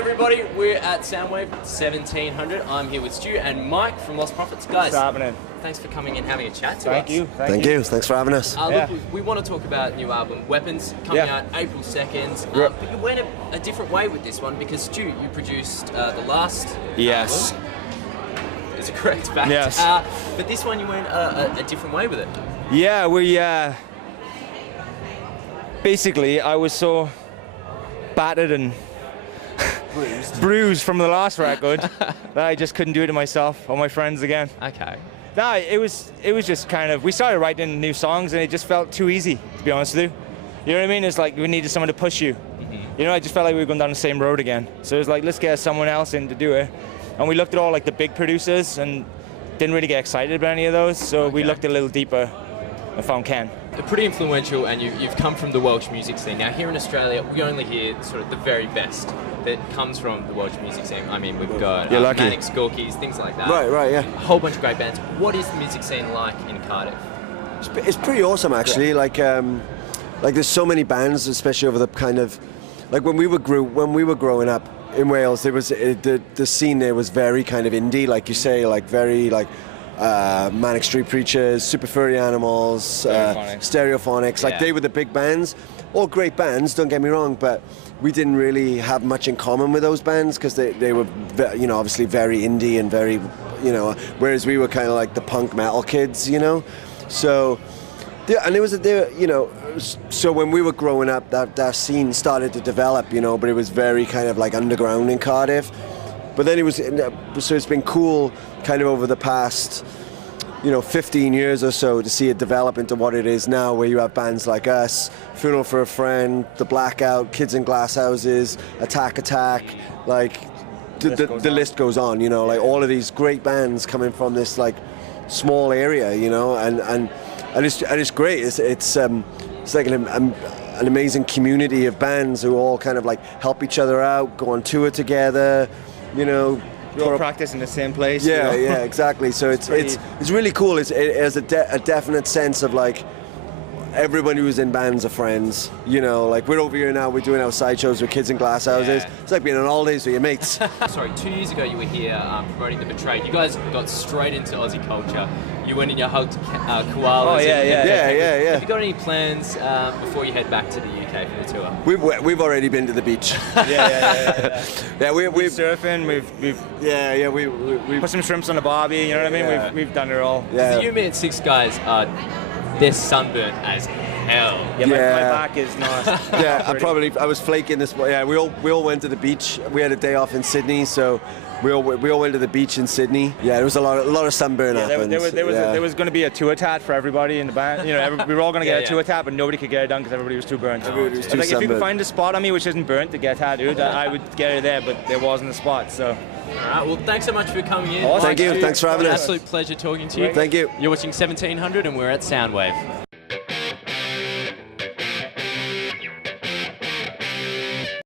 everybody, we're at Soundwave 1700. I'm here with Stu and Mike from Lost Prophets. Guys, what's happening? Thanks for coming and having a chat to us. Thank you. Thank you. Thanks for having us. Look, we want to talk about new album, Weapons, coming out April 2nd. But you went a different way with this one because, Stu, you produced the last Yes. album. Is it correct? Fact. Yes. But this one you went a different way with it. Yeah, we basically I was so battered and bruised from the last record that I just couldn't do it to myself or my friends again. Okay. No, it was just kind of, we started writing new songs and it just felt too easy, to be honest with you. You know what I mean? It's like we needed someone to push you. You know, I just felt like we were going down the same road again. So it was like, let's get someone else in to do it. And we looked at all like the big producers and didn't really get excited about any of those. So we looked a little deeper and found Ken. They're pretty influential, and you've come from the Welsh music scene. Now here in Australia, we only hear sort of the very best that comes from the Welsh music scene. I mean, we've got Manic Skorkies, things like that. Right, yeah. A whole bunch of great bands. What is the music scene like in Cardiff? It's pretty awesome, actually. Yeah. Like there's so many bands, especially over the kind of, like when we were growing up in Wales, there was the scene there was very kind of indie, like you say, like very like. Manic Street Preachers, Super Furry Animals, Stereophonics, like they were the big bands. All great bands, don't get me wrong, but we didn't really have much in common with those bands because they were, you know, obviously very indie and very, you know, whereas we were kind of like the punk metal kids, you know. So, and it was, you know, so when we were growing up, that scene started to develop, you know, but it was very kind of like underground in Cardiff. But then so it's been cool kind of over the past, you know, 15 years or so to see it develop into what it is now, where you have bands like us, Funeral for a Friend, The Blackout, Kids in Glass Houses, Attack, like the list goes on, you know, like all of these great bands coming from this like small area, you know, and it's great. It's like an amazing community of bands who all kind of like help each other out, go on tour together. You know, we all practice in the same place. Yeah, you know? yeah, exactly. So it's really cool. It has a definite sense of like everyone who's in bands are friends. You know, like we're over here now. We're doing our side shows with Kids in Glass Houses. Yeah. It's like being on holidays with your mates. Sorry, 2 years ago you were here promoting The Betrayed. You guys got straight into Aussie culture. You went and you hugged koalas. Oh yeah. Have you got any plans before you head back to the UK for the tour? We've already been to the beach. Yeah, we've surfing. We've put some shrimps on the barbie. You know what I mean? Yeah. We've done it all. Yeah. You, me, and six guys they're sunburnt as hell. Yeah, my back is not. I was flaking this. Yeah, we all went to the beach. We had a day off in Sydney, so. We all went to the beach in Sydney. Yeah, there was a lot of sunburn happened. There was going to be a tour tat for everybody in the band. You know, we were all going to get a tour tat, but nobody could get it done because everybody was too burnt. Everybody was too like, sunburned. if you could find a spot on me which isn't burnt to get tattooed, I would get it there, but there wasn't a spot. So. All right. Well, thanks so much for coming in. Thank you. Thanks for having us. Absolute pleasure talking to you. Thank you. You're watching 1700, and we're at Soundwave.